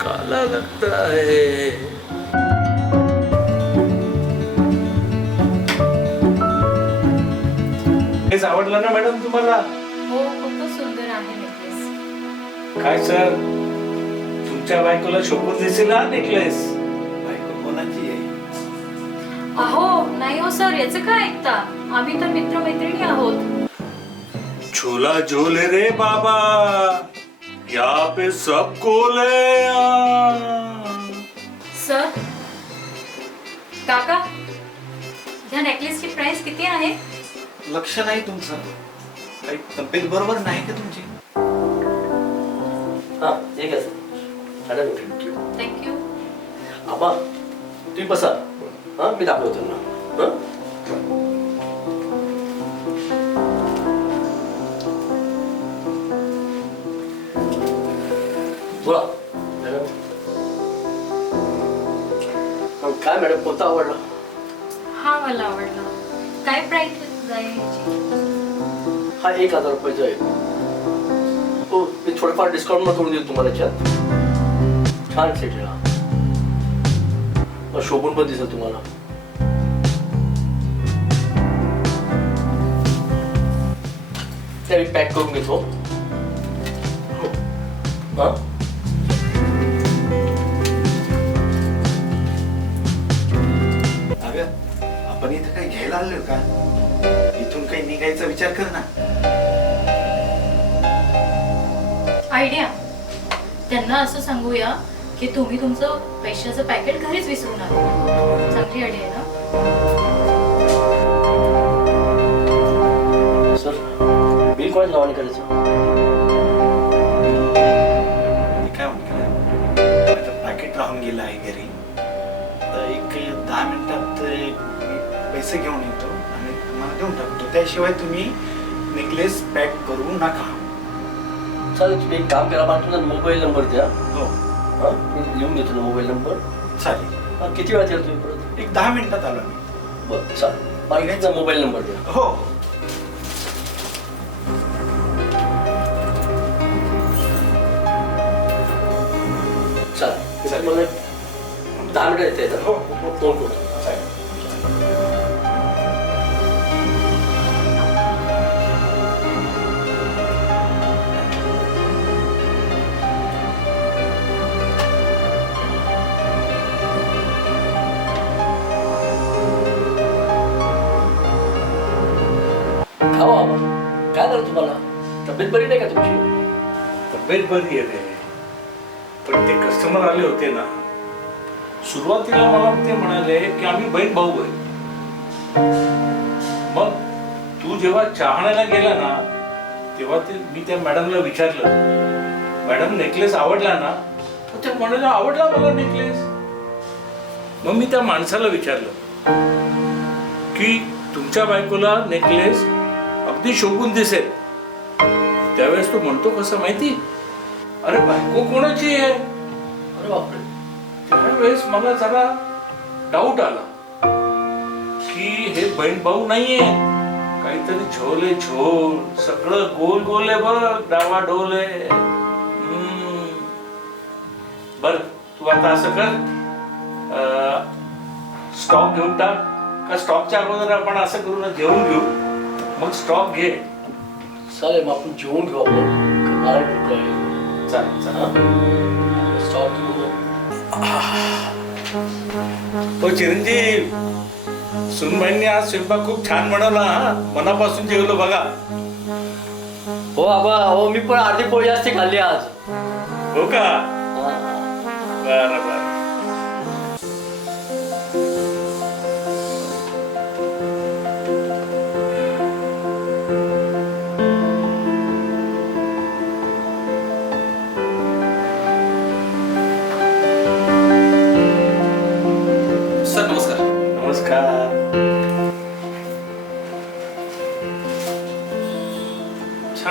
काला लगता है। हेच आवडलं ना मॅडम तुम्हाला? हो खूपच सुंदर आहे नेकलेस काय सर? तुमच्या बायकोला शोभून दिसेल हा नेकलेस बायको कोणाची आहे? अहो नाही हो सर याचं काय ऐकता? आम्ही तर मित्रमैत्रिणी आहोत. झोला झोले रे बाबा! यहाँ पे सब कोले सर काका ह्या नेकलेसची प्राइस किती आहे? लक्ष नाही तुमचं. काही तब्येत बरोबर नाही का तुमची? हा ठीक आहे sir madam thank you thank you आबा तुम्ही बसा. हा मी दाखवतो ना हा? मॅडम. मग काय मॅडम कोणता आवडला? हा मला आवडला. काय प्राइस हा एक हजार रुपयाचा आहे हो मी थोडंफार डिस्काउंट पण करून देईल तुम्हाला याच्यात. छान सेट आहे हा. मग शोभून पण दिसेल तुम्हाला. ते मी पॅक करून घेतो. हो. आलोय का इथून काही निघायचा विचार कर ना. आयडिया? त्यांना असं सांगूया की तुम्ही तुमचं पैशाचं पॅकेट घरीच विसरून आले चांगली आयडिया आहे ना? सर बिल कोणाच्या नावाने करायचं? पैसे घेऊन येतो आणि तुम्हाला देऊन टाकतो. त्याशिवाय तुम्ही नेकलेस पॅक करू नका. चालेल तुम्ही एक काम करा मला तुमचा मोबाईल नंबर द्या. हो. हा मी लिहून घेतो ना मोबाईल नंबर चालेल. हा, किती वेळात येईल तुम्ही परत? एक दहा मिनिटात आलो मी. बरं चालेल. मला तुमचा मोबाईल नंबर द्या. हो. चालेल. मला दहा मिनिटं येते हो. फोन करतो. तुम्हाला. तब्येत बरी नाही का तुमची? तब्येत बरी आहे रे. पण ते कस्टमर आले होते ना. सुरुवातीला मला ते म्हणाले की आम्ही बहीण भाऊ आहे. मग तू जेव्हा चहाण्याला गेला ना तेव्हा ते मी त्या मॅडमला विचारलं. मॅडम नेकलेस आवडला ना? तर ते म्हणाले आवडला मला नेकलेस मग मी त्या माणसाला विचारलं की तुमच्या बायकोला नेकलेस अगदी शोभून दिसेल. त्यावेळेस तो म्हणतो कसं माहिती? अरे बायको कोणाची आहे? अरे बापरे. त्यावेळेस मला जरा डाऊट आला. की हे बहीण भाऊ नाहीये? काहीतरी झोल आहे झोल. सगळं गोल गोल आहे बघ. डावा डोल आहे. हम्म. बर तू आता असं कर. स्टॉक घेऊन टाक. का स्टॉकच्या अगोदर आपण असं करू ना घेऊ. मग स्टॉक घे. चालेल मग आपण जेवून घेऊ आपण. फुटलं आहे चालेल चालेल स्टॉक घेऊ हो चिरंजीव सुनबाईंनी आज स्वयंपाक खूप छान बनवला हा? मनापासून जेवलो बघा. हो आबा हो मी पण अर्धी पोळी जास्त खाल्ली आज. हो का. बरं बरं.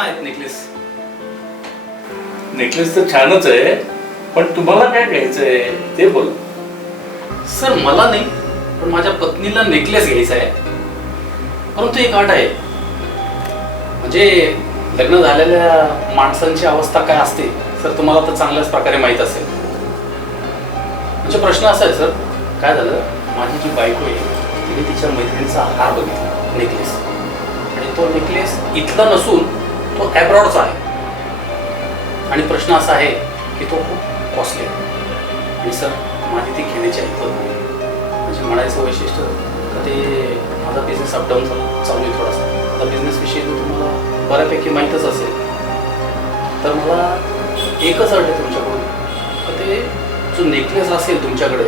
आहेत नेकलेस नेकलेस तर छानच आहे पण तुम्हाला काय घ्यायचंय ते बोल. सर मला नाही पण माझ्या पत्नीला नेकलेस घ्यायचा आहे. परंतु एक अट आहे. म्हणजे लग्न झालेल्या माणसांची अवस्था काय असते सर तुम्हाला तर चांगल्याच प्रकारे माहीत असेल. म्हणजे प्रश्न असा आहे सर काय झालं? माझी जी बायको आहे तिने तिच्या मैत्रिणीचा हार बघितला नेकलेस आणि तो नेकलेस इथला नसून तो ॲब्रॉडचा आहे. आणि प्रश्न असा आहे की तो खूप कॉस्टली आहे. आणि सर माझी ती घेण्याची ऐकत नाही. म्हणजे म्हणायचं वैशिष्ट्य का ते माझा बिझनेस अपडाऊन चालू आहे थोडासा. आता बिझनेसविषयी तुम्हाला बऱ्यापैकी माहीतच असेल तर मला एकच अट आहे तुमच्याकडून. का ते जो नेकलेस असेल तुमच्याकडे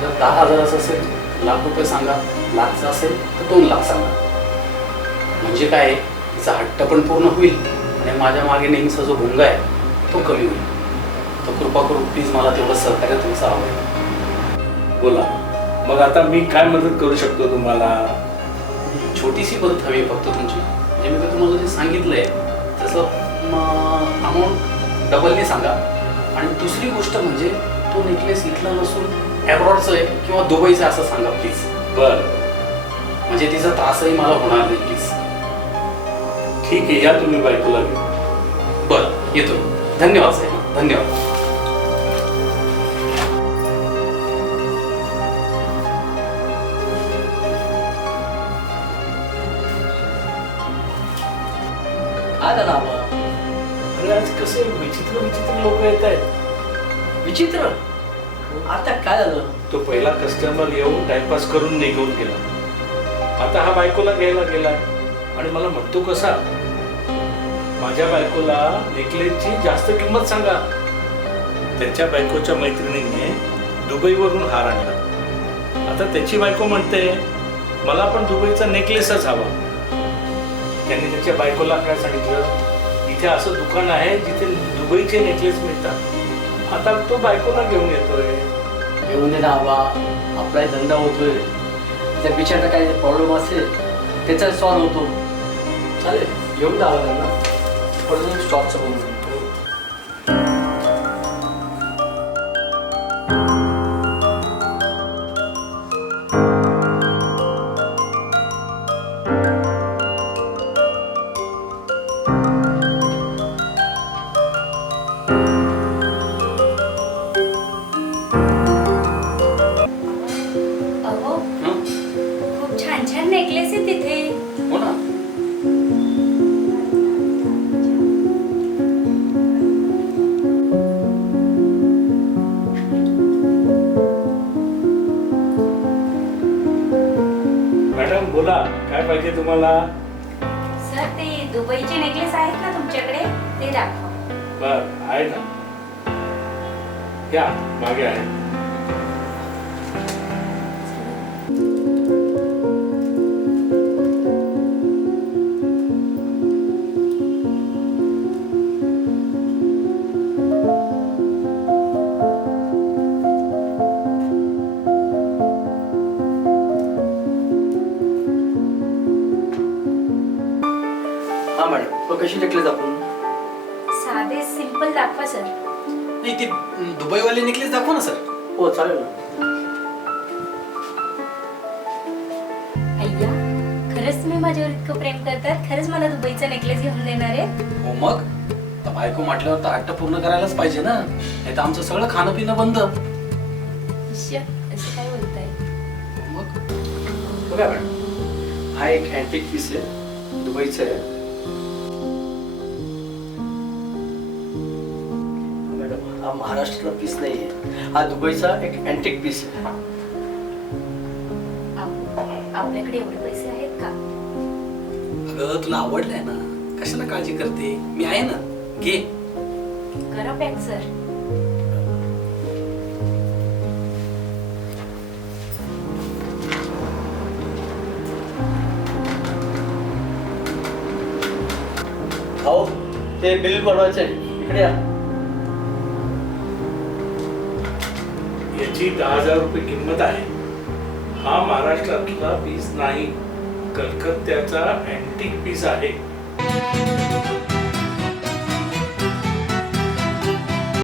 जर दहा हजाराचा असेल लाख रुपये सांगा. लाखचा असेल तर दोन लाख सांगा. म्हणजे काय आहे, तिचा हट्ट पण पूर्ण होईल आणि माझ्या मागे नेहमीचा जो भुंगा आहे तो कमी होईल. तर कृपा करून प्लीज मला तेवढं सहकार्य तुमचं हवं आहे. बोला. मग आता मी काय मदत करू शकतो तुम्हाला? छोटीशी मदत हवी आहे फक्त तुमची. म्हणजे मी तुम्हाला जे सांगितलं आहे तसं अमाऊंट डबलने सांगा. आणि दुसरी गोष्ट म्हणजे तो नेकलेस इथला नसून ॲब्रॉडचं आहे किंवा दुबईचं असं सांगा प्लीज बर. म्हणजे तिचा त्रासही मला होणार नाही प्लीज ठीक आहे या तुम्ही बायकोला घेऊन. बरं येतो. धन्यवाद साहेब. धन्यवाद. झालं आबा अरे आज कसे विचित्र विचित्र लोक येत आहेत. विचित्र? आता काय झालं? तो पहिला कस्टमर येऊन टाइमपास करून निघून गेला. आता हा बायकोला घ्यायला गेलाय. आणि मला म्हणतो कसा? माझ्या बायकोला नेकलेसची जास्त किंमत सांगा. त्याच्या बायकोच्या मैत्रिणीने दुबईवरून हार आणला. आता त्याची बायको म्हणते मला पण दुबईचा नेकलेसच हवा. त्यांनी त्याच्या बायकोला काय सांगितलं? इथे असं दुकान आहे जिथे दुबईचे नेकलेस मिळतात. आता तो बायकोला घेऊन येतोय. घेऊन दे हवा आपला धंदा होतोय. त्या काय काही प्रॉब्लेम असेल त्याचा सॉल्व्ह होतो. चालेल. येऊन जावं त्यांना थोडं स्टॉकचं बघून बोला काय पाहिजे तुम्हाला? सर ते दुबईचे नेकलेस आहेत ना तुमच्याकडे? ते दाखवा. बर आहे ना? या मागे आहे. नाही ते दुबईवाले नेकलेस दाखवा ना सर. हो चालेल ना. अय्या खरंच तुम्ही माझ्यावर इतकं प्रेम करतात खरंच मला दुबईचा नेकलेस घेऊन देणार आहे? हो मग? आता बायको म्हटल्यावर तर हट्ट पूर्ण करायलाच पाहिजे ना. नाही तर आमचं सगळं खाणं पिणं बंद. इश्य, असं काय बोलताय? मग? बघा मॅडम. हा एक अँटिक पीस आहे. दुबईचा आहे. हा महाराष्ट्रातला पीस नाही आहे. हा दुबईचा एक अँटिक पीस आहे. आप- आपल्याकडे एवढे पैसे आहेत का? अगं तुला आवडलंय ना? कशाला काळजी करते? मी आहे ना. घे. करा पॅक सर हो ते बिल बनवायचं आहे इकडे या. ज्याची दहा हजार रुपये किंमत आहे हा महाराष्ट्रातला पीस नाही. कलकत्त्याचा अँटिक पीस आहे.